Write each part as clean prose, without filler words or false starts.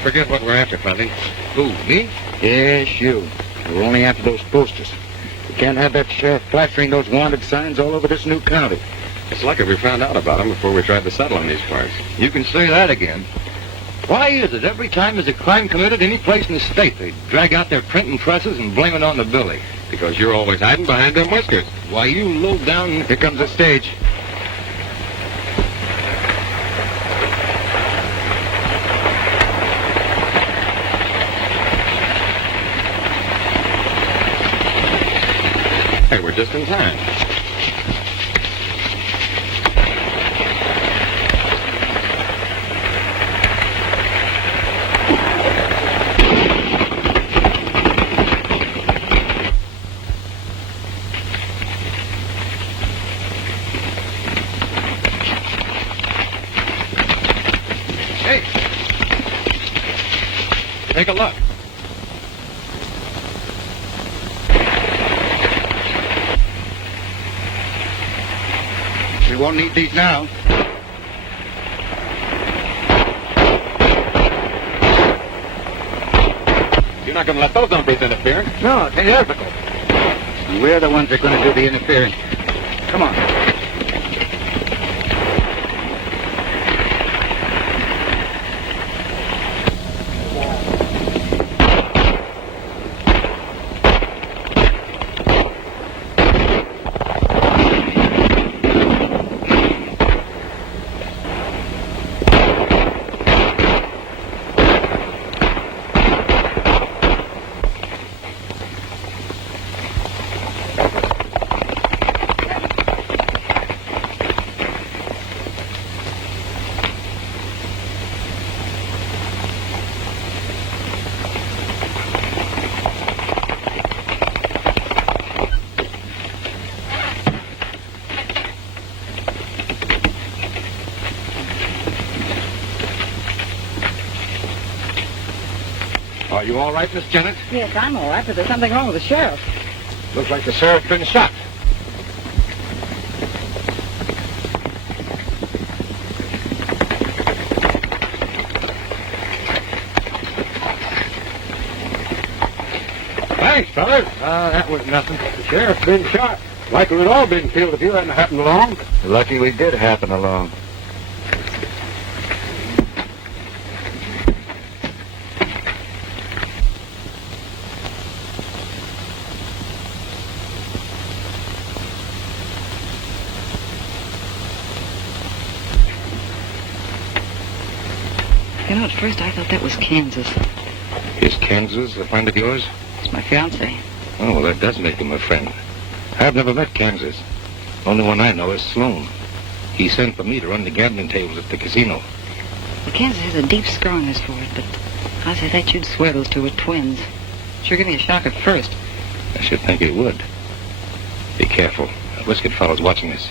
forget what we're after, Confronting. Who, me? Yes, you. We're only after those posters. We can't have that sheriff plastering those wanted signs all over this new county. It's lucky we found out about them before we tried to settle in these parts. You can say that again. Why is it every time there's a crime committed any place in the state, they drag out their printing presses and blame it on the Billy? Because you're always hiding behind them whiskers. Why, you low down... Here comes the stage. Hey, we're just in time. Hey! Take a look. We won't need these now. You're not going to let those numbers interfere. No, it's unethical. And we're the ones that are going to do the interfering. Come on. Are you all right, Miss Janet? Yes, I'm all right, but there's something wrong with the sheriff. Looks like the sheriff's been shot. Thanks, fellas. That was nothing. The sheriff's been shot. Like we'd all been killed if you hadn't happened along. Lucky we did happen along. You know, at first I thought that was Kansas. Is Kansas a friend of yours? It's my fiancé. Oh, well, that does make him a friend. I've never met Kansas. Only one I know is Sloan. He sent for me to run the gambling tables at the casino. Well, Kansas has a deep scar on his forehead, but I say that you'd swear those two were twins. Sure gave me a shock at first. I should think it would. Be careful. A whiskered fellow's watching us.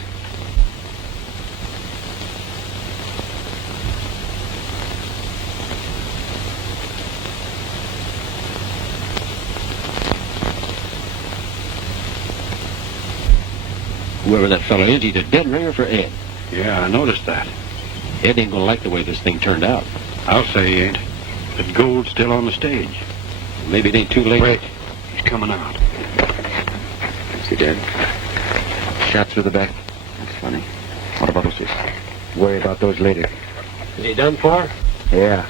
Whoever that fella is, he's a dead ringer for Ed. Yeah, I noticed that. Ed ain't gonna like the way this thing turned out. I'll say he ain't. But Gold's still on the stage. Maybe it ain't too late. Wait. He's coming out. Is he dead? Shot through the back. That's funny. What about those? Worry about those later. Is he done for? Yeah.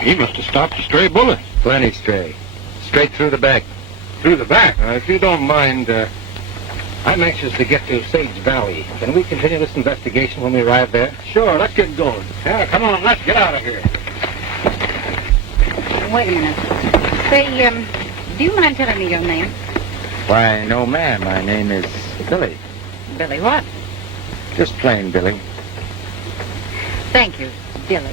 He must have stopped a stray bullet. Plenty stray. Straight through the back. Through the back. If you don't mind, I'm anxious to get to Sage Valley. Can we continue this investigation when we arrive there? Sure, let's get going. Yeah, come on, let's get out of here. Wait a minute. Say, do you mind telling me your name? Why, no, ma'am. My name is Billy. Billy what? Just plain Billy. Thank you, Billy.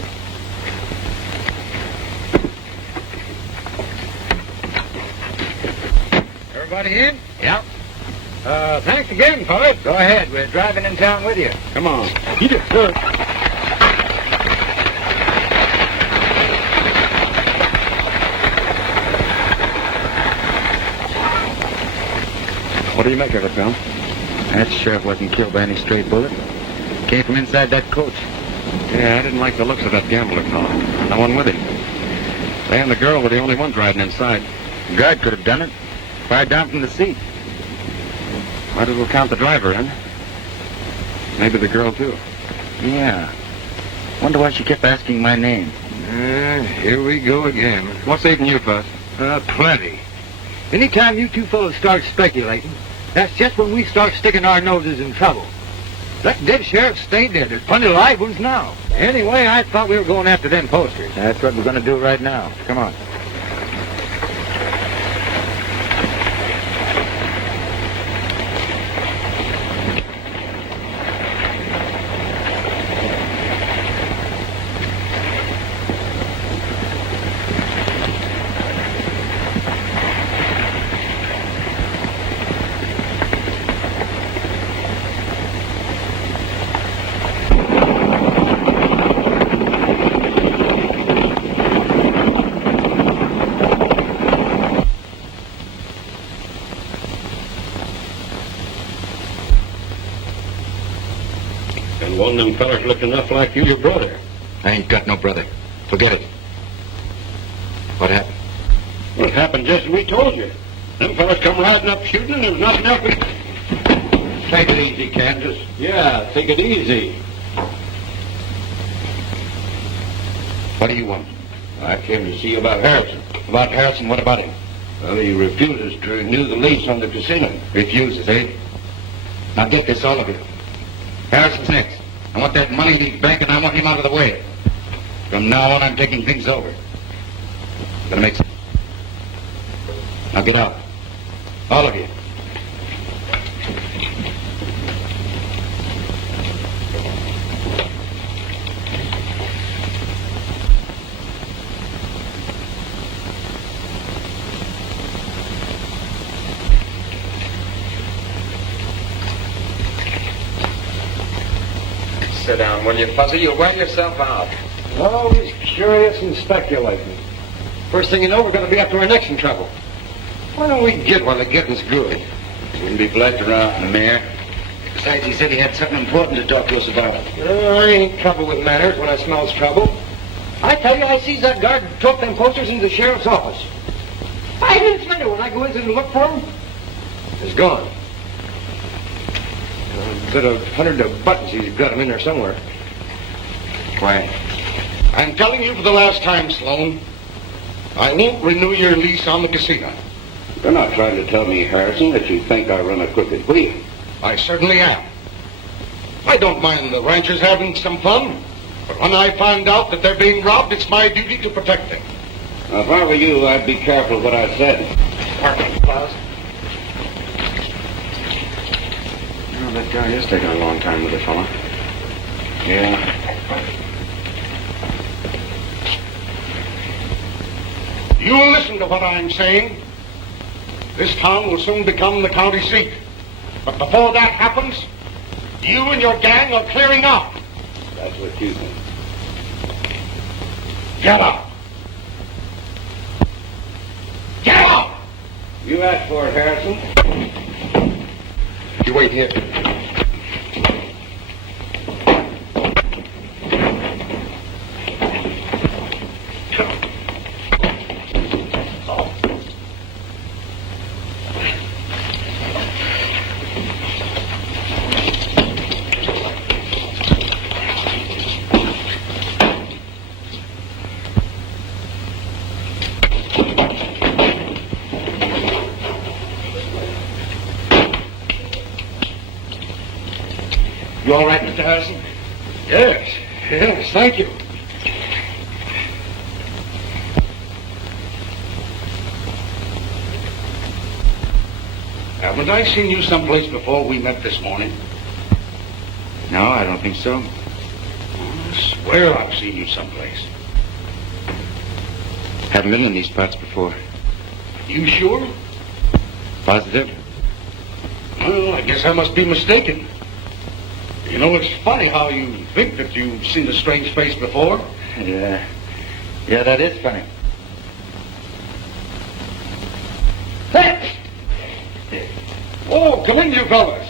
Everybody in? Yeah. Thanks again, fellas. Go ahead. We're driving in town with you. Come on. You just do it. What do you make of it, Bill? That sheriff wasn't killed by any stray bullet. Came from inside that coach. Yeah, I didn't like the looks of that gambler fellow. No one with him. They and the girl were the only ones riding inside. The guard could have done it. Fired down from the seat. Might as well count the driver in. Maybe the girl, too. Yeah. Wonder why she kept asking my name. Here we go again. What's eating you, Buzz? Plenty. Anytime you two fellows start speculating, that's just when we start sticking our noses in trouble. Let dead sheriffs stay dead. There's plenty of live ones now. Anyway, I thought we were going after them posters. That's what we're going to do right now. Come on. And one of them fellas looked enough like you, your brother. I ain't got no brother. Forget it. What happened? Well, it happened just as we told you. Them fellas come riding up shooting, and there was nothing else we... Take it easy, Kansas. Yeah, take it easy. What do you want? I came to see you about Harrison. About Harrison? What about him? Well, he refuses to renew the lease on the casino. Refuses, eh? Now get this, all of you. Harrison's next. I want that money in his bank, and I want him out of the way. From now on, I'm taking things over. Gonna make sense. Now get out. All of you. Sit down, will you, Fuzzy? You'll wear yourself out. Always curious and speculating. First thing you know, we're going to be up to our necks in trouble. Why don't we get while the getting's good? Wouldn't be glad to around the mayor. Besides, he said he had something important to talk to us about. I ain't trouble with manners when I smells trouble. I tell you, I sees that guard took them posters into the sheriff's office. 5 minutes later, when I go in to look for them, it's gone. Could have hunted the buttons. He's got them in there somewhere. Quiet. I'm telling you for the last time, Sloan, I won't renew your lease on the casino. You're not trying to tell me, Harrison, that you think I run a crooked wheel. I certainly am. I don't mind the ranchers having some fun, but when I find out that they're being robbed, it's my duty to protect them. Now, if I were you, I'd be careful what I said. Pardon me, Claus. That guy is taking a long time with the fella. Yeah. You'll listen to what I'm saying. This town will soon become the county seat. But before that happens, you and your gang are clearing out. That's what you think. Get out. Get out! You asked for it, Harrison. You wait here. You all right, Mr. Harrison? Yes, thank you. Haven't I seen you someplace before we met this morning? No, I don't think so. I swear I've seen you someplace. Haven't been in these parts before. You sure? Positive? Well, I guess I must be mistaken. You know, it's funny how you think that you've seen a strange face before. Yeah. Yeah, that is funny. Hey! Oh, come in, you fellas.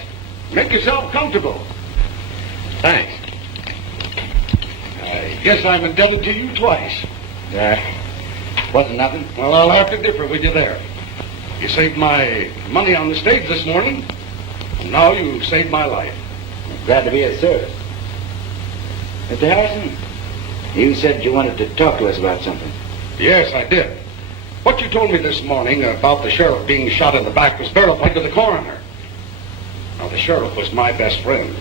Make yourself comfortable. Thanks. I guess I'm indebted to you twice. Wasn't nothing. Well, I'll have to differ with you there. You saved my money on the stage this morning, and now you saved my life. Glad to be of service. Mr. Harrison, you said you wanted to talk to us about something. Yes, I did. What you told me this morning about the sheriff being shot in the back was verified to the coroner. Now, the sheriff was my best friend.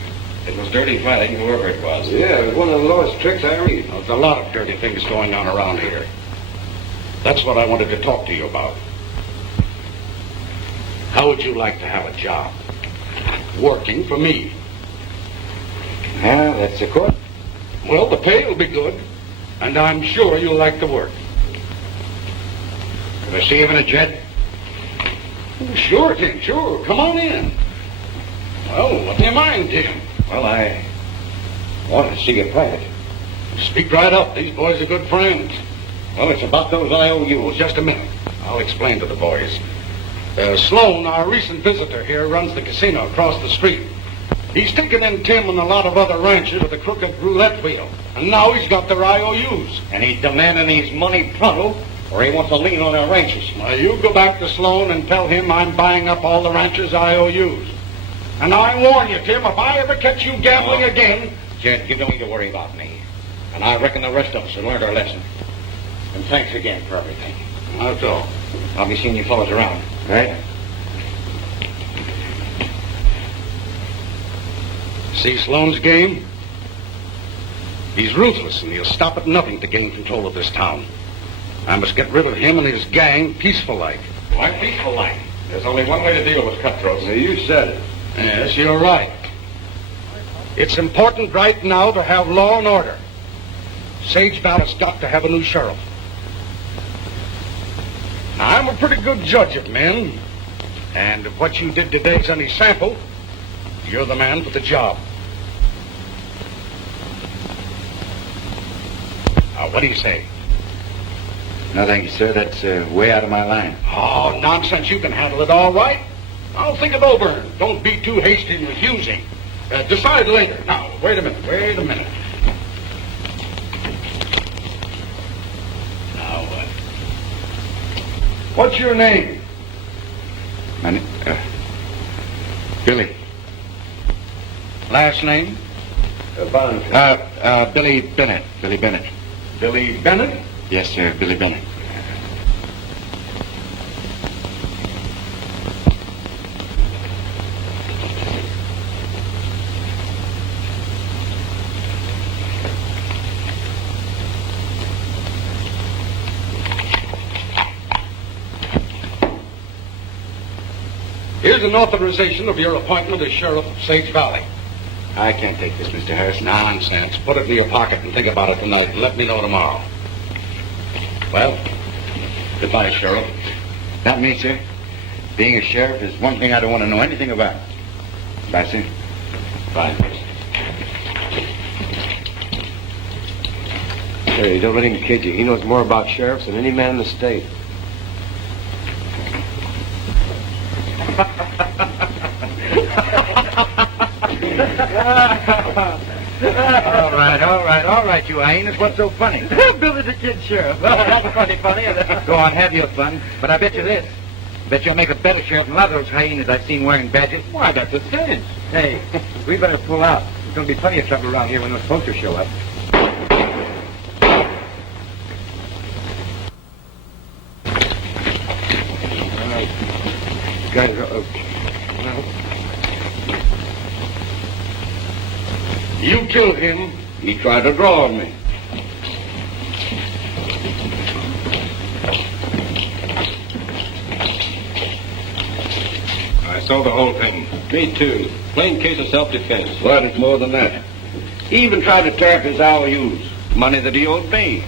It was dirty fighting, whoever it was. Yeah, it was one of the lowest tricks I read. There's a lot of dirty things going on around here. That's what I wanted to talk to you about. How would you like to have a job? Working for me. Well, that's the court. Well, the pay will be good, and I'm sure you'll like the work. Can I see you in a jet? Oh, sure, Tim, sure. Come on in. Well, what do you mind, Tim? Well, I want to see you private. Speak right up. These boys are good friends. Well, it's about those IOUs. Just a minute. I'll explain to the boys. Sloan, our recent visitor here, runs the casino across the street. He's taken in Tim and a lot of other ranchers with a crooked roulette wheel. And now he's got their IOUs. And he's demanding his money pronto, or he wants to lien on our ranches. Now, you go back to Sloan and tell him I'm buying up all the ranchers' IOUs. And I warn you, Tim, if I ever catch you gambling again... Jed, you don't need to worry about me. And I reckon the rest of us have learned our lesson. And thanks again for everything. That's all. I'll be seeing you fellows around, right? See Sloan's game? He's ruthless, and he'll stop at nothing to gain control of this town. I must get rid of him and his gang peaceful-like. Why peaceful-like? There's only one way to deal with cutthroats. Now, you said it. Yes, you're right. It's important right now to have law and order. Sage Valley's got to have a new sheriff. Now, I'm a pretty good judge of men, and if what you did today's any sample, you're the man for the job. Now, what do you say? No, thank you, sir. That's way out of my line. Oh, nonsense. You can handle it all right. I'll think it over. Don't be too hasty in refusing. Decide later. Now, wait a minute. Now, what's your name? My name, Billy. Last name? Billy Bennett. Billy Bennett. Billy Bennett? Yes, sir, Billy Bennett. Here's an authorization of your appointment as sheriff of Sage Valley. I can't take this, Mr. Harrison. Nonsense. Put it in your pocket and think about it tonight and let me know tomorrow. Well, goodbye, Sheriff. Not me, sir. Being a sheriff is one thing I don't want to know anything about. Bye, sir. Bye. Hey, don't let him kid you. He knows more about sheriffs than any man in the state. All right, you hyenas. What's so funny? Billy the Kid Sheriff. Well, that's funny. Go on, have your fun. But I bet you this. Bet you'll make a better sheriff than a lot of those hyenas I've seen wearing badges. Why, that's a cinch. Hey, we better pull out. There's going to be plenty of trouble around here when those posters show up. Guys, You killed him. He tried to draw on me. I saw the whole thing. Me too. Plain case of self-defense. Well, it's more than that. He even tried to tear up his IOUs, money that he owed me.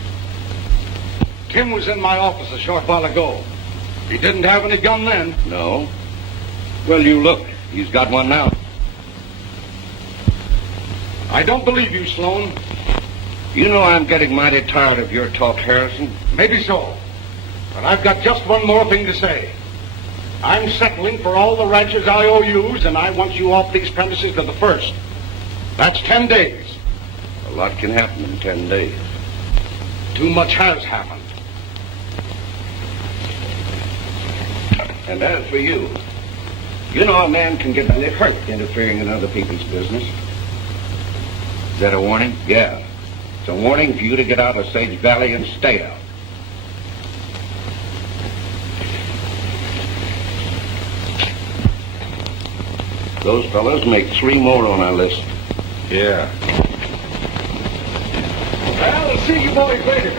Tim was in my office a short while ago. He didn't have any gun then. No. Well, you look. He's got one now. I don't believe you, Sloan. You know I'm getting mighty tired of your talk, Harrison. Maybe so. But I've got just one more thing to say. I'm settling for all the ranchers' IOUs, and I want you off these premises to the 1st. That's 10 days. A lot can happen in 10 days. Too much has happened. And as for you, you know a man can get hurt interfering in other people's business. Is that a warning? Yeah. It's a warning for you to get out of Sage Valley and stay out. Those fellas make 3 more on our list. Yeah. Well, I'll see you boys later.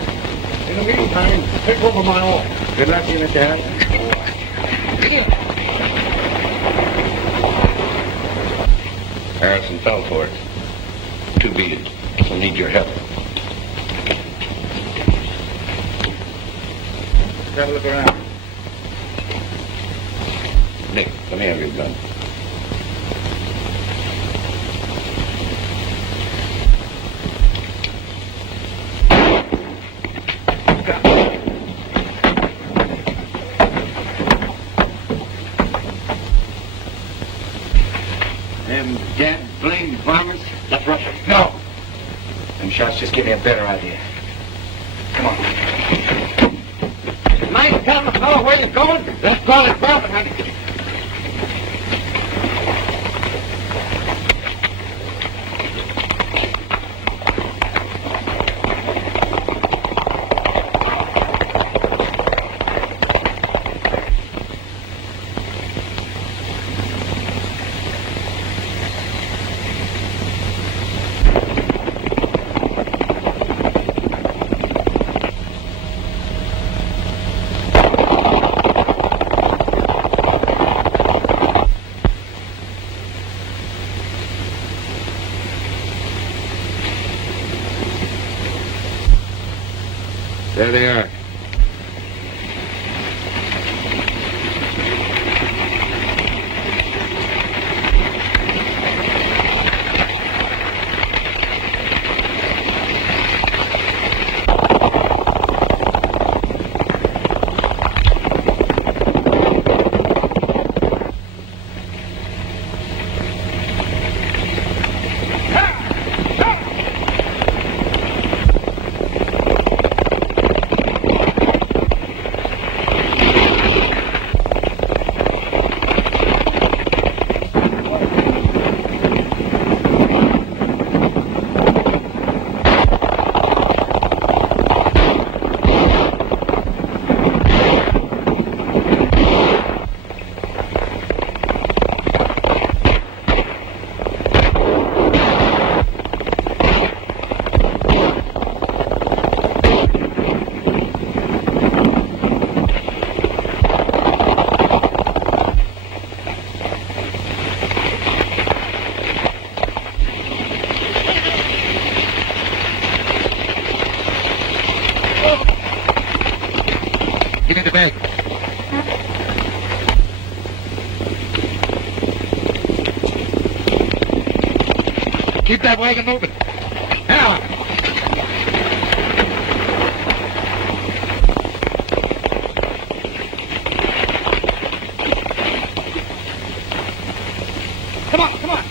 In the meantime, take over my office. Good luck to you, Mr. Harrison. Harrison fell for it. Too bad. He'll need your help. Have a look around. Nick, let me have your gun. Them dead blamed varmints? That's Russia. No. Them shots just give me a better idea. Come on. Mind telling the fellow where you're going? Let's call it profit hunting. There they are. Keep that wagon moving. Now. Come on, come on.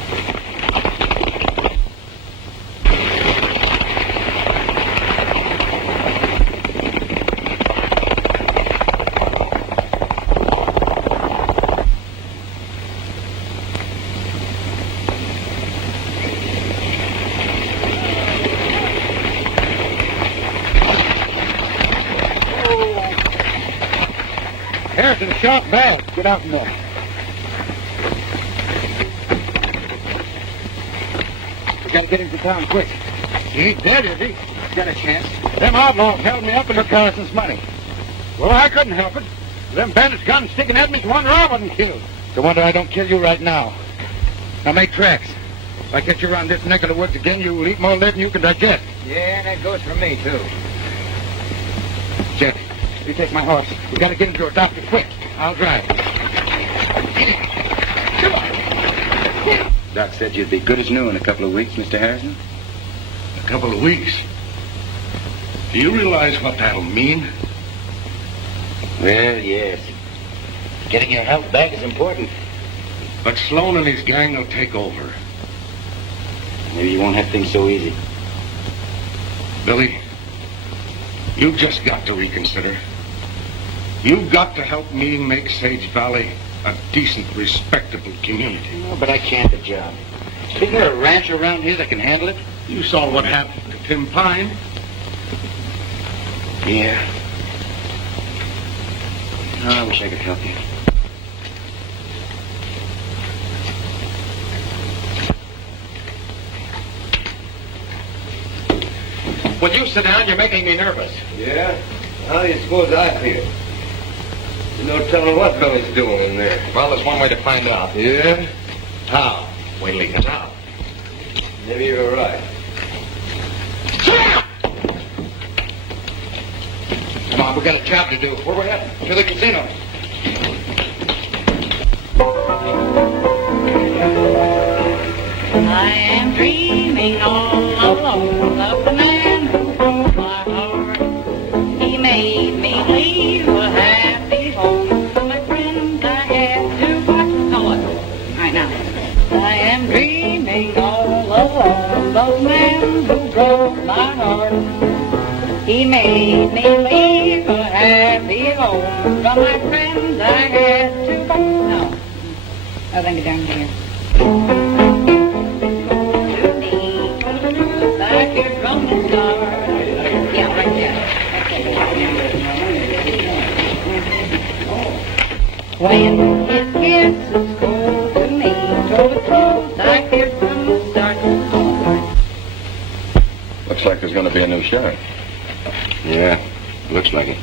Harrison shot bad. Get out from there. We gotta get him to town quick. He ain't dead, is he? Got a chance. Them outlaws held me up and took Harrison's money. Well, I couldn't help it. Them bandits guns sticking at me. It's wonder I wasn't killed. It's a wonder I don't kill you right now. Now make tracks. If I get you around this neck of the woods again, you'll eat more lead than you can digest. Yeah, that goes for me, too. Jeff, you take my horse. We gotta get him to a doctor quick. I'll drive. Come on. Doc said you'd be good as new in a couple of weeks, Mr. Harrison. A couple of weeks. Do you realize what that'll mean? Well, yes. Getting your health back is important. But Sloan and his gang will take over. Maybe you won't have things so easy. Billy, you've just got to reconsider. You've got to help me make Sage Valley a decent, respectable community. No, but I can't the job. Isn't there a ranch around here that can handle it? You saw what happened to Tim Pine. Yeah. Oh, I wish I could help you. Will you sit down? You're making me nervous. Yeah? How do you suppose I feel? No telling what Billy's doing in there. Well, there's one way to find out. Yeah? How? Wait till he gets out. Maybe you're right. Come on, we got a job to do. Where we heading? To the casino. I am dreaming all alone of the man who broke my heart. He made me leave a happy home for my friends I had to part. Now what? All right, now. I am dreaming all alone of the man who broke my heart. He made me leave a happy home from my friends I had to part. No. I think down here. Like your drumming star. Yeah, right there. When his kisses go to me, told the truth like your drumming star. Looks like there's going to be a new sheriff. Yeah, looks like it.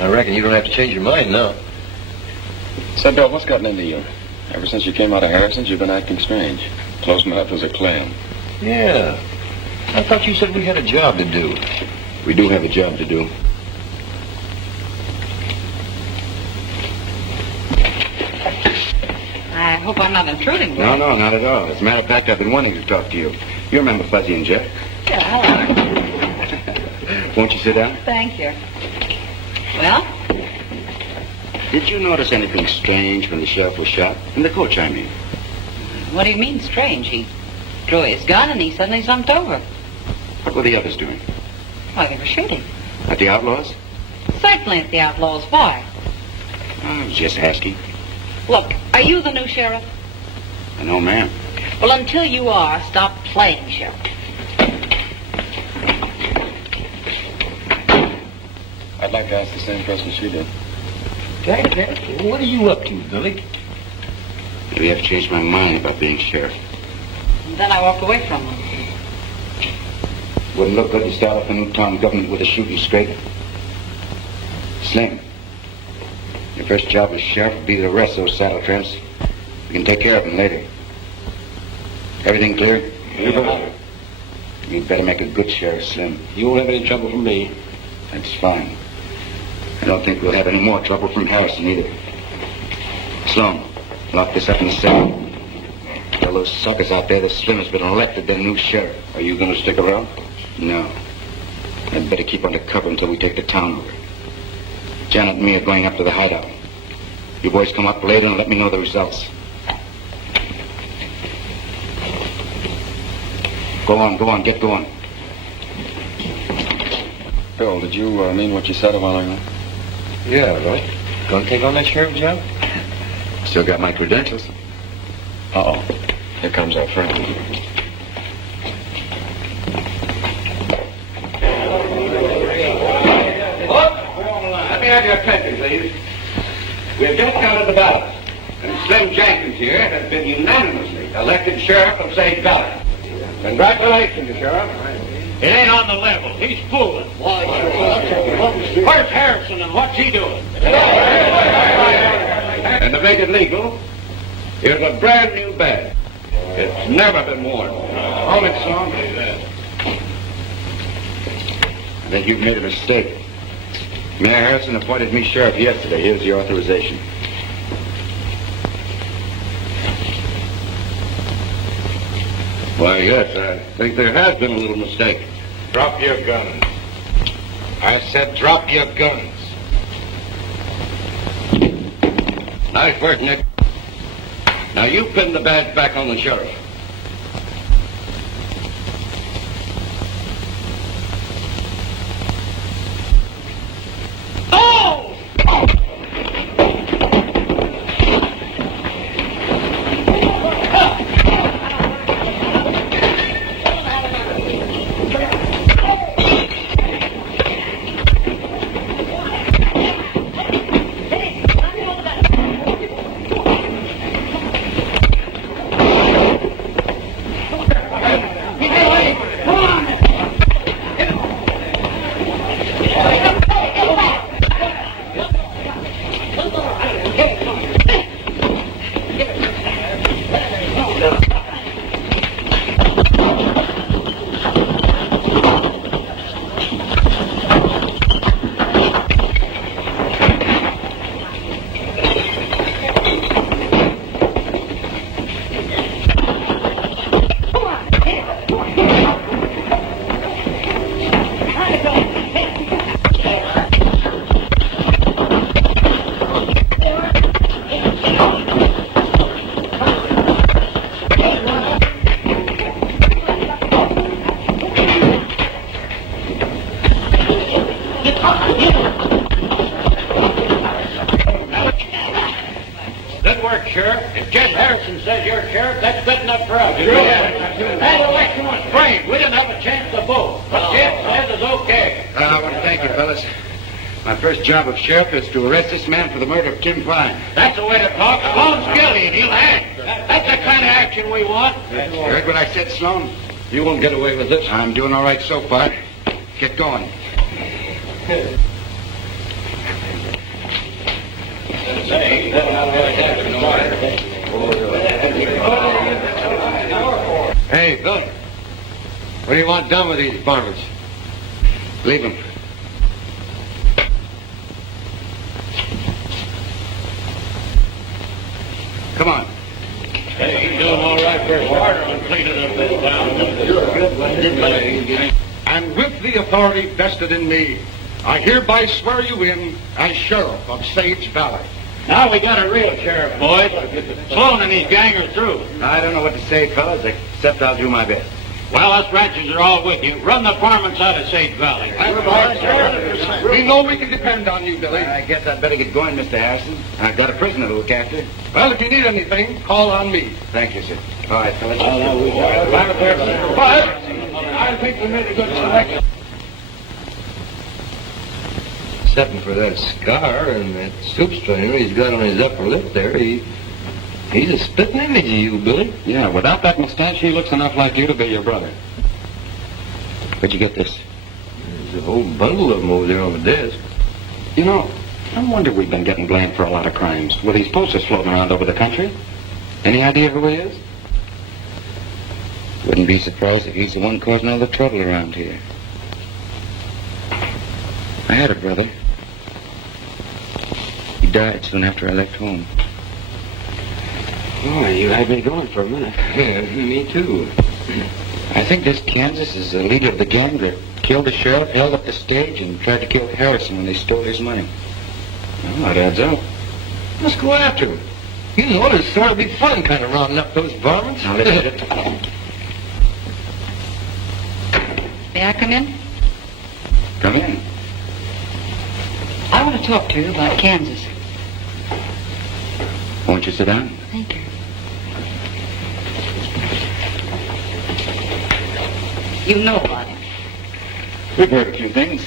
I reckon you don't have to change your mind now. Say, Bill, what's gotten into you? Ever since you came out of Harrison's, you've been acting strange. Close mouth as a clam. Yeah. I thought you said we had a job to do. We do have a job to do. I hope I'm not intruding. No, not at all. As a matter of fact, I've been wanting to talk to you. You remember Fuzzy and Jeff? Yeah, hello. Won't you sit down? Thank you. Well, Did you notice anything strange when the sheriff was shot? In the coach, I mean. what do you mean strange? He drew his gun and he suddenly slumped over. What were the others doing? Why, they were shooting. At the outlaws? Certainly at the outlaws. Why? I was just asking. Look, are you the new sheriff? No, ma'am. Well, until you are, stop playing sheriff. I'd like to ask the same question she did. What are you up to, Billy? Maybe I've changed my mind about being sheriff. And then I walked away from him. Wouldn't look good to start off a new town government with a shooting straight. Slim, your first job as sheriff would be to arrest those saddle tramps. You can take care of them later. Everything clear? Yeah. You'd better make a good sheriff, Slim. You won't have any trouble from me. That's fine. I don't think we'll have any more trouble from Harrison either. Sloan, lock this up in the cell. Tell those suckers out there that Slim has been elected their new sheriff. Are you going to stick around? No. I'd better keep under cover until we take the town over. Janet and me are going up to the hideout. You boys come up later and let me know the results. Go on, get going. Bill, did you mean what you said a while ago? Yeah, right. Gonna take on that sheriff job? Still got my credentials. Uh-oh. Here comes our friend. Let me have your attention, please. We've just counted the ballots, and Slim Jenkins here has been unanimously elected sheriff of Sage Valley. Congratulations, Sheriff. It ain't on the level. He's fooling. Where's Harrison and what's he doing? And to make it legal, here's a brand new badge. It's never been worn. Hold it, son. I think you've made a mistake. Mayor Harrison appointed me sheriff yesterday. Here's the authorization. Why, yes, I think there has been a little mistake. Drop your guns. I said drop your guns. Nice work, Nick. Now you pin the badge back on the sheriff. Oh! Sheriff. That's good enough for us. That election was framed. We didn't have a chance to vote. But Jim says it's okay. I want to thank you, fellas. My first job of sheriff is to arrest this man for the murder of Tim Fine. That's the way to talk. Sloan's guilty and he'll hang. That's the kind of action we want. You heard what I said, Sloan? You won't get away with this. I'm doing all right so far. Get going. Hey, Bill. What do you want done with these varmints? Leave him. Come on. Hey, he's doing all right for his water on cleaning up this town. And with the authority vested in me, I hereby swear you in as sheriff of Sage Valley. Now we got a real sheriff, boys. Sloan and his gang are through. I don't know what to say, fellas, except I'll do my best. Well, us ranchers are all with you. Run the varmints out of Sage Valley. We know we can depend on you, Billy. I guess I'd better get going, Mr. Harrison. I've got a prisoner to look after. Well, if you need anything, call on me. Thank you, sir. All right, fellas. But I think we made a good selection. Except for that scar and that soup strainer he's got on his upper lip there, he's a spitting image of you, Billy. Yeah, without that mustache, he looks enough like you to be your brother. Where'd you get this? There's a whole bundle of them over there on the desk. You know, no wonder we've been getting blamed for a lot of crimes with these posters floating around over the country. Any idea who he is? Wouldn't be surprised if he's the one causing all the trouble around here. I had a brother. He died soon after I left home. Oh, you had me going for a minute. Yeah, me too. I think this Kansas is the leader of the gang that killed the sheriff, held up the stage, and tried to kill Harrison when they stole his money. Well, that adds up. Let's go after him. You know, it'd sort of be fun kind of rounding up those varmints. Now, let's hit it. May I come in? Come in. I want to talk to you about Kansas. Won't you sit down? Thank you. You know about him. We've heard a few things.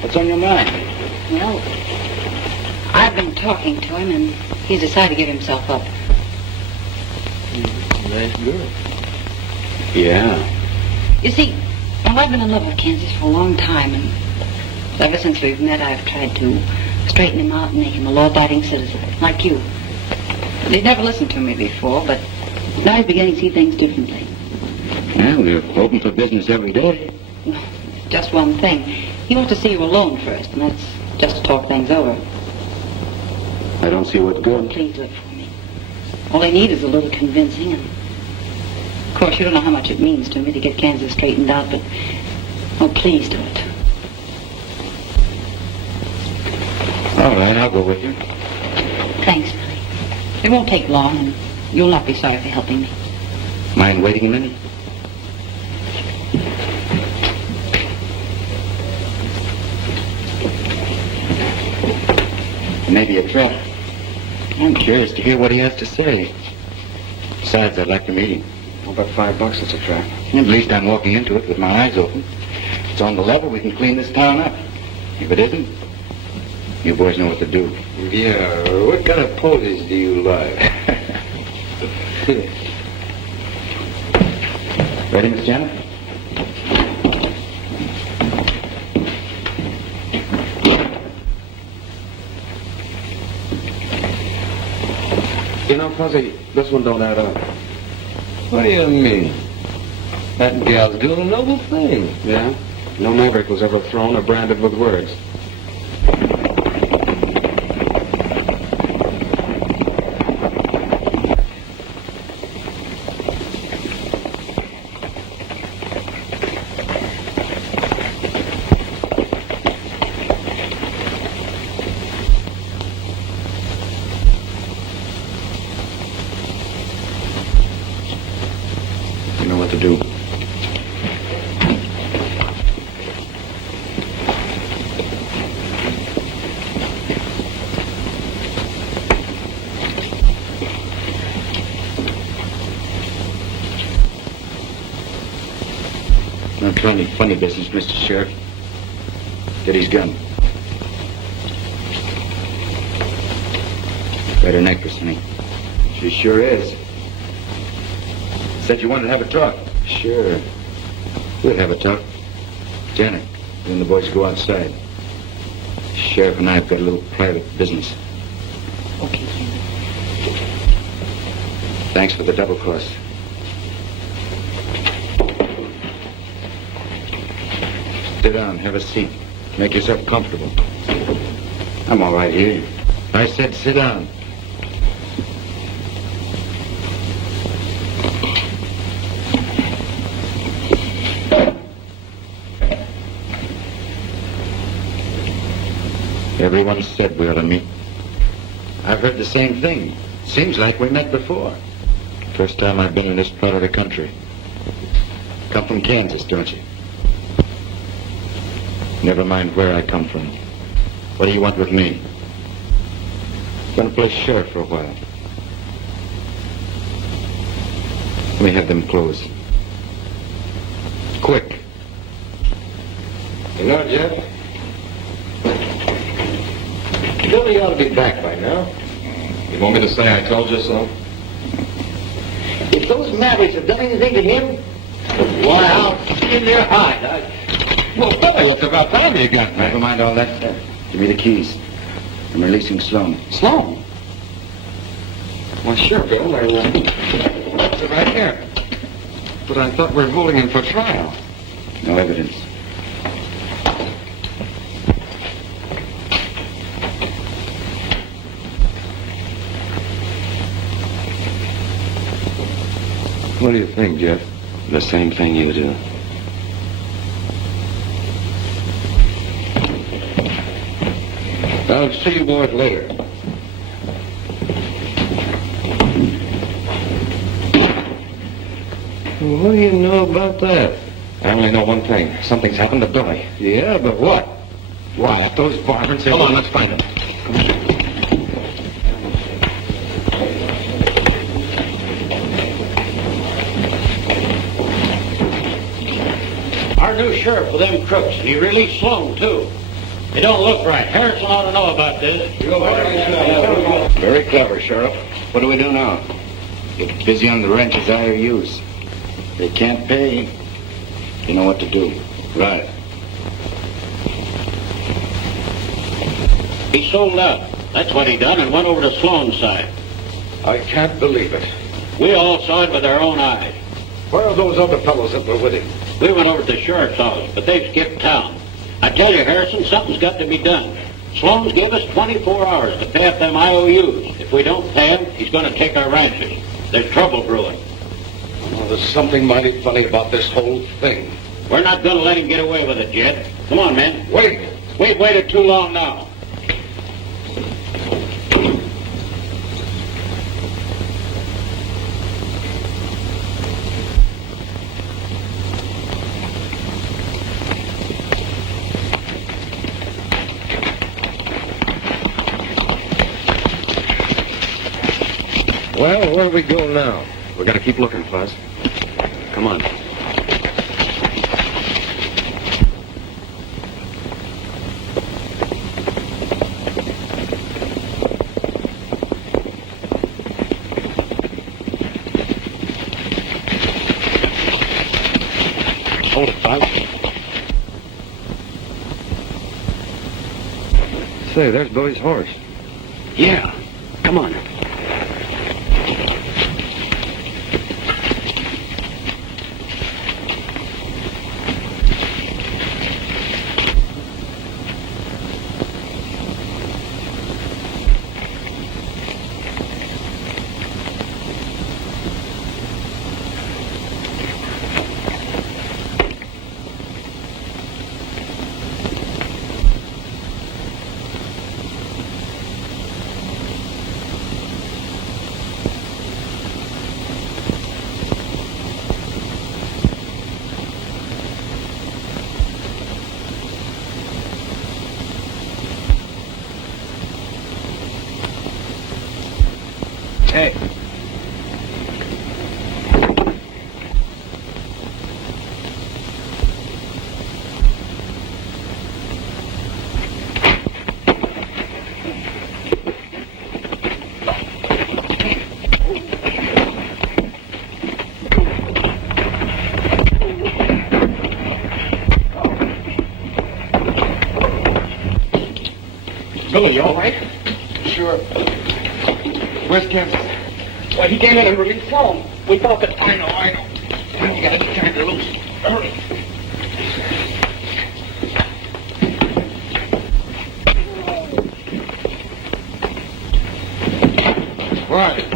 What's on your mind? Well, I've been talking to him, and he's decided to give himself up. Nice girl. Yeah. You see, well, I've been in love with Kansas for a long time, and ever since we've met, I've tried to straighten him out and make him a law-abiding citizen, like you. He'd never listened to me before, but now he's beginning to see things differently. Well, we're open for business every day. Just one thing. He wants to see you alone first, and that's just to talk things over. I don't see what's good. Please do it for me. All I need is a little convincing, and of course you don't know how much it means to me to get Kansas straightened out, but oh, please do it. All right, I'll go with you. Thanks, Billy. It won't take long, and you'll not be sorry for helping me. Mind waiting a minute? Maybe a trap. I'm curious to hear what he has to say. Besides, I'd like to meet him. How about $5? It's a trap. At least I'm walking into it with my eyes open. If it's on the level, we can clean this town up. If it isn't, you boys know what to do. Yeah, what kind of ponies do you like? Ready, Miss Janet? You know, Fuzzy, this one don't add up. What do you mean? That gal's doing a noble thing. Yeah? No maverick was ever thrown or branded with words. You know what to do. Don't try any funny business, Mr. Sheriff. Get his gun. Quite a necklace, honey. She sure is. Said you wanted to have a talk. Sure. We'll have a talk. Janet, you and the boys go outside. Sheriff and I have got a little private business. Okay, Ken. Thanks for the double cross. Sit down, have a seat. Make yourself comfortable. I'm all right here. I said sit down. Everyone said we ought to meet. I've heard the same thing. Seems like we met before. First time I've been in this part of the country. Come from Kansas, don't you? Never mind where I come from. What do you want with me? Gonna play sheriff for a while. Let me have them clothes. Quick. You know, Jeff, Billy ought to be back by now. You want me to say I told you so? If those Mavericks have done anything to him, why, I'll in their hide. Well, Billy, look about time you got Never mind all that. Give me the keys. I'm releasing Sloan. Sloan? Well, sure, Bill. They're right here. But I thought we were holding him for trial. No evidence. What do you think, Jeff? The same thing you do. I'll see you boys later. What do you know about that? I only know one thing. Something's happened to Billy. Yeah, but what? Why, if those varmints... Come on, let's find him. Our new sheriff with them crooks, and he released Sloan, too. They don't look right. Harrison ought to know about this. Very clever, Sheriff. What do we do now? Get busy on the ranches IOUs. They can't pay. You know what to do. Right. He sold out. That's what he done and went over to Sloan's side. I can't believe it. We all saw it with our own eyes. Where are those other fellows that were with him? We went over to the sheriff's office, but they've skipped town. I tell you, Harrison, something's got to be done. Sloan's give us 24 hours to pay up them IOUs. If we don't pay him, he's going to take our ranches. There's trouble brewing. Well, there's something mighty funny about this whole thing. We're not going to let him get away with it, Jed. Come on, men. Wait! We've waited too long now. Well, where do we go now? We gotta keep looking, Claus. Come on. Hold it, Bob. Say, there's Billy's horse. Yeah. Come on. Billy, you all right? Sure. Where's Kansas? Well, he came in and released Sloan. We thought that... I know. You gotta turn her loose. Hurry. Right.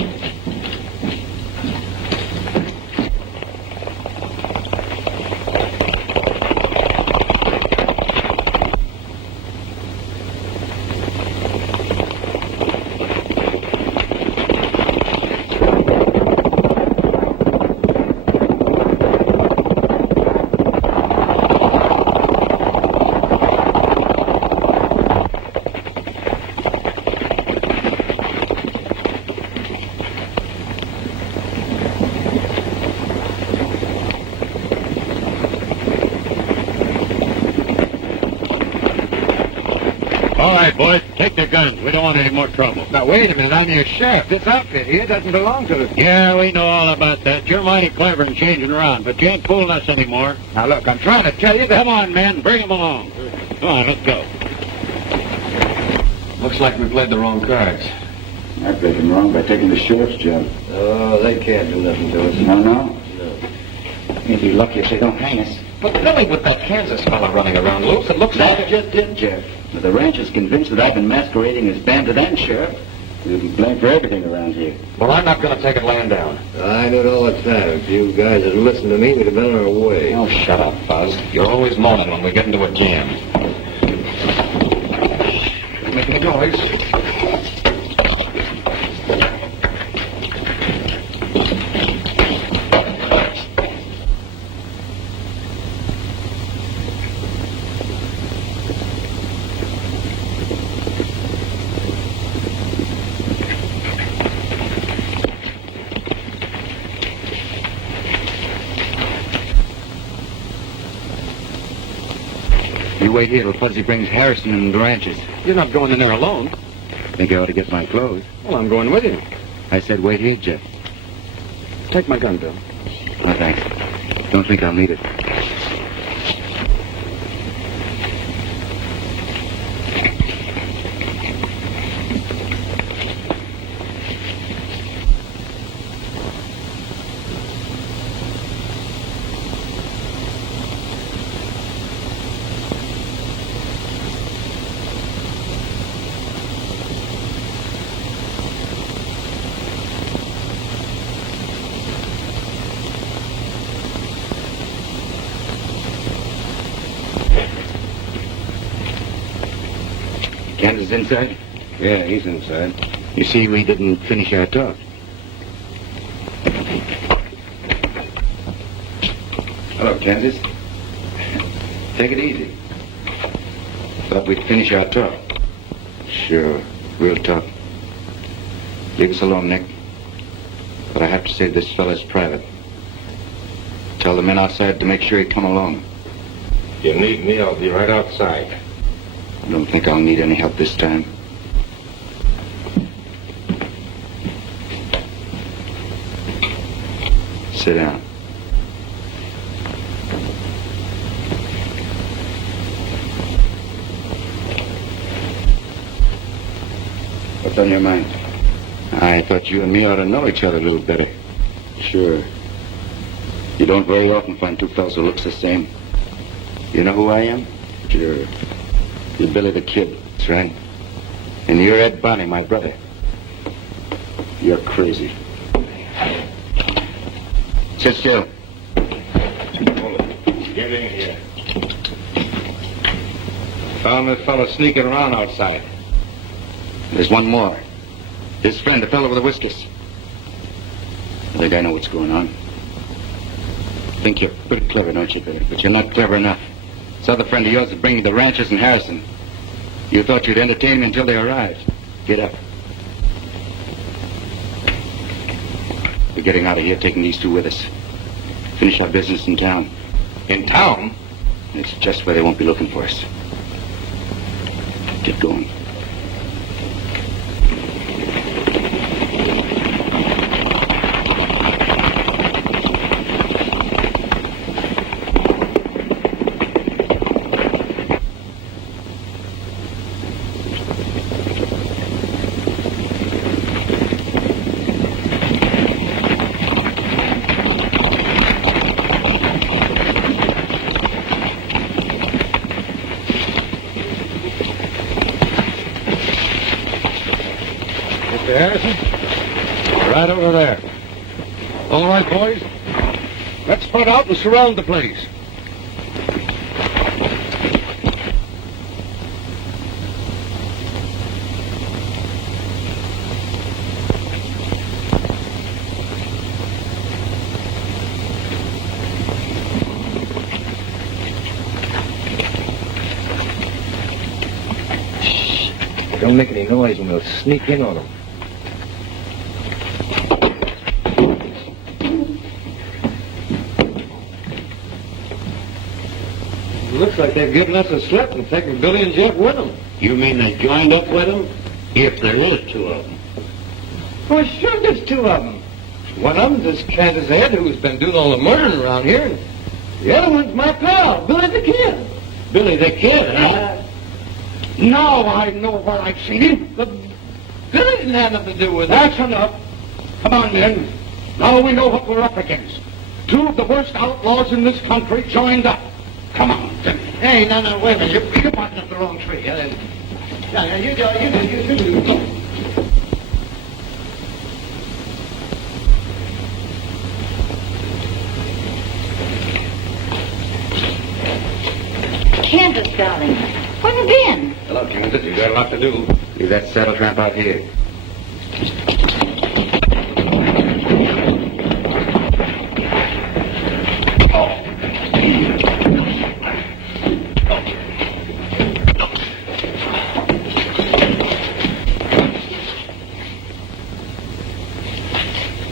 All right, boys, take their guns. We don't want any more trouble. Now, wait a minute. I'm your sheriff. This outfit here doesn't belong to us. Yeah, we know all about that. You're mighty clever in changing around, but you ain't fooling us anymore. Now, look, I'm trying to tell you that... Come on, men, bring them along. Come on, let's go. Looks like we played the wrong cards. I played them wrong by taking the sheriff's job. Oh, they can't do nothing to us. No. You'll be lucky if they don't hang us. But Billy, with that Kansas fella running around loose, it looks like... That just did, Jeff. Now, the ranch is convinced that I've been masquerading as bandit and sheriff. You'll be blamed for everything around here. Well, I'm not going to take it laying down. I knew it all the time. If you guys had listened to me, we'd have been on our way. Oh, shut up, Buzz. You're always moaning when we get into a jam. Making a noise. You wait here till Fuzzy brings Harrison and the ranches. You're not going in there alone. Think I ought to get my clothes. Well, I'm going with you. I said wait here, Jeff. Take my gun, Bill. Oh, thanks. Don't think I'll need it. Kansas inside? Yeah, he's inside. You see, we didn't finish our talk. Hello, Kansas. Take it easy. Thought we'd finish our talk. Sure, real talk. Leave us alone, Nick. But I have to say this fella's private. Tell the men outside to make sure he come along. If you need me, I'll be right outside. I don't think I'll need any help this time. Sit down. What's on your mind? I thought you and me ought to know each other a little better. Sure. You don't very often find two fellows who looks the same. You know who I am? Sure. You're Billy the Kid. That's right. And you're Ed Bonnie, my brother. You're crazy. Sit still. Get in here. Found this fellow sneaking around outside. There's one more. His friend, the fellow with the whiskers. I think I know what's going on. Think you're pretty clever, don't you, Billy? But you're not clever enough. This other friend of yours is bringing the ranchers and Harrison. You thought you'd entertain me until they arrived. Get up. We're getting out of here, taking these two with us. Finish our business in town. In town? It's just where they won't be looking for us. Get going. Harrison. Right over there. All right, boys. Let's spread out and surround the place. Don't make any noise and we'll sneak in on them. Looks like they've given us a slip and taken Billy and Jeff with them. You mean they joined up with them? If there is two of them. Well, sure, there's two of them. One of them's this Kansas Ed who's been doing all the murdering around here, and the other one's my pal, Billy the Kid. Billy the Kid, huh? Now I know where I've seen him. But Billy didn't have nothing to do with it. That's enough. Come on, men. Now we know what we're up against. Two of the worst outlaws in this country joined up. Come on. Hey, no, wait a minute. You're barking up the wrong tree. You do. Kansas, darling. Where have you been? Hello, Kansas. You got a lot to do. Leave that saddle tramp out here.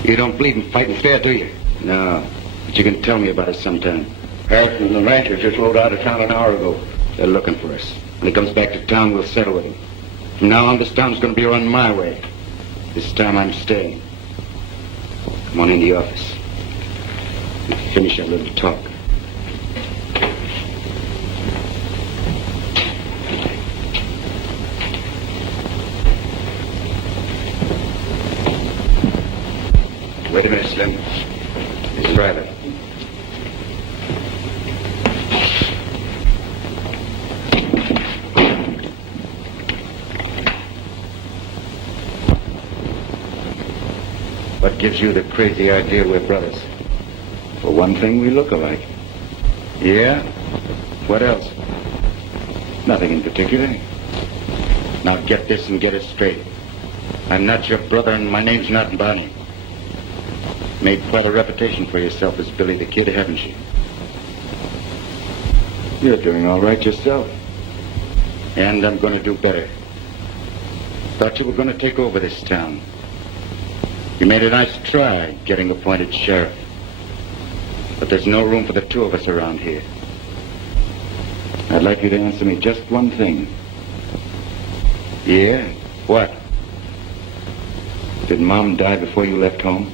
You don't believe in fighting fair, do you? No. But you can tell me about it sometime. Harrison and the ranchers just rode out of town an hour ago. They're looking for us. When he comes back to town, we'll settle with him. From now on, this town's going to be run my way. This time I'm staying. Come on in the office. We'll finish our little talk. Wait a minute, Slim. This is private. What gives you the crazy idea we're brothers? For one thing, we look alike. Yeah? What else? Nothing in particular. Now get this and get it straight. I'm not your brother and my name's not Bonnie. Made quite a reputation for yourself as Billy the Kid, haven't you? You're doing all right yourself. And I'm going to do better. Thought you were going to take over this town. You made a nice try getting appointed sheriff. But there's no room for the two of us around here. I'd like you to answer me just one thing. Yeah? What? Did Mom die before you left home?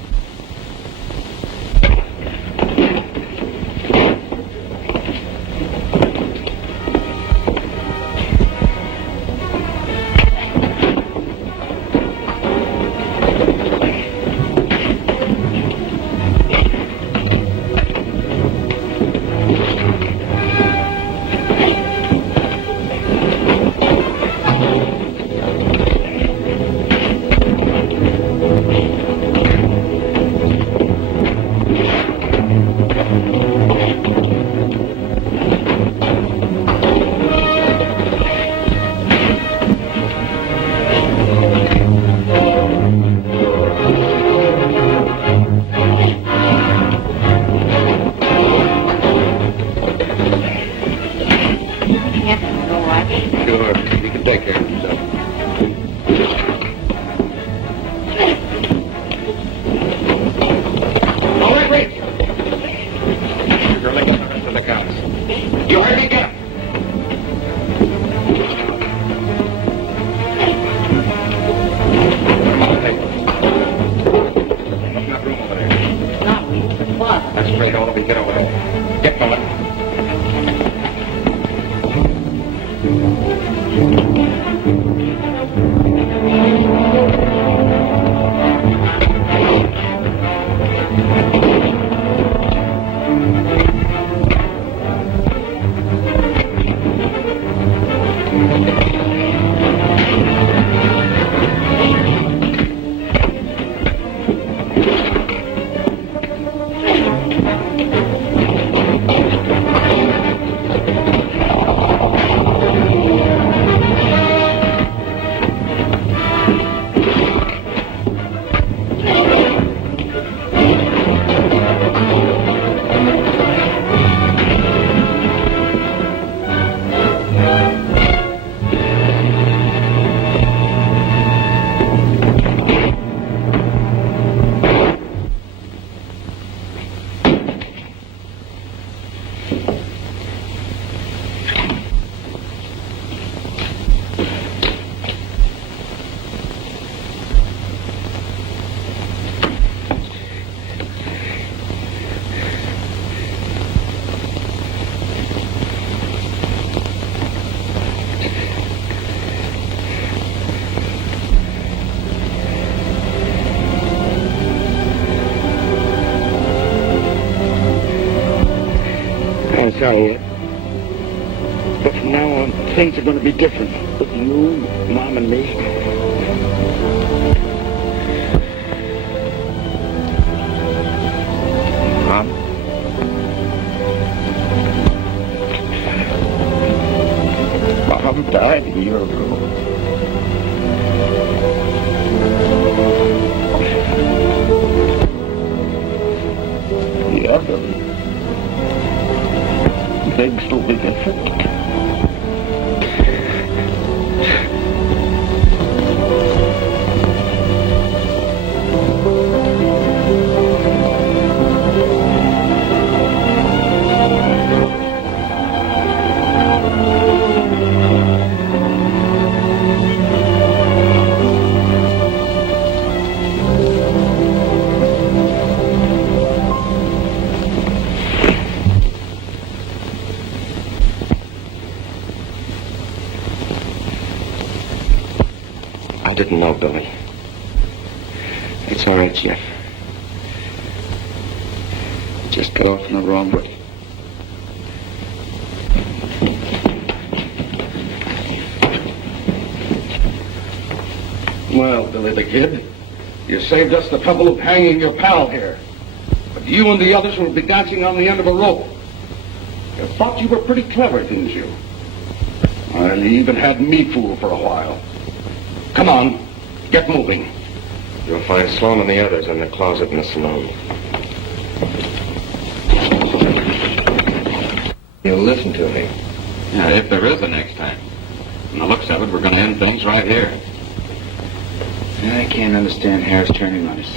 I'm sorry, Ed. But from now on, things are going to be different. With you, Mom, and me. Mom? Mom died a year ago. Yeah, Billy. Things will be different. I didn't know, Billy. It's all right, Jeff. Just got off in the wrong way. Well, Billy the Kid, you saved us the trouble of hanging your pal here. But you and the others will be dancing on the end of a rope. You thought you were pretty clever, didn't you? Well, you even had me fooled for a while. Come on, get moving. You'll find Sloan and the others in the closet in the saloon. You'll listen to me. Yeah, if there is a next time. From the looks of it, we're going to end things right here. I can't understand Harris turning on us.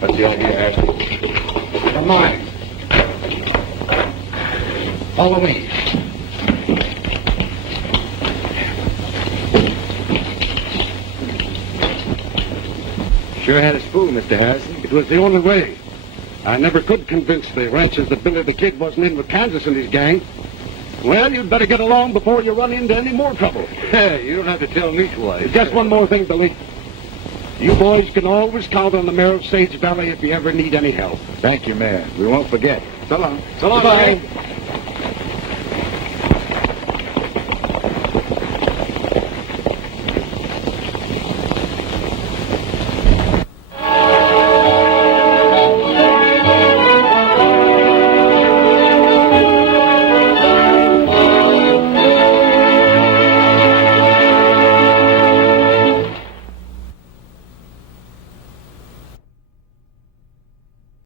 What's the idea, Harris? Come on. Follow me. Sure had us fooled, Mr. Harrison. It was the only way. I never could convince the ranchers that Billy the Kid wasn't in with Kansas and his gang. Well, you'd better get along before you run into any more trouble. Hey, you don't have to tell me twice. Just one more thing, Billy. You boys can always count on the mayor of Sage Valley if you ever need any help. Thank you, Mayor. We won't forget. So long. So long, Goodbye. Billy.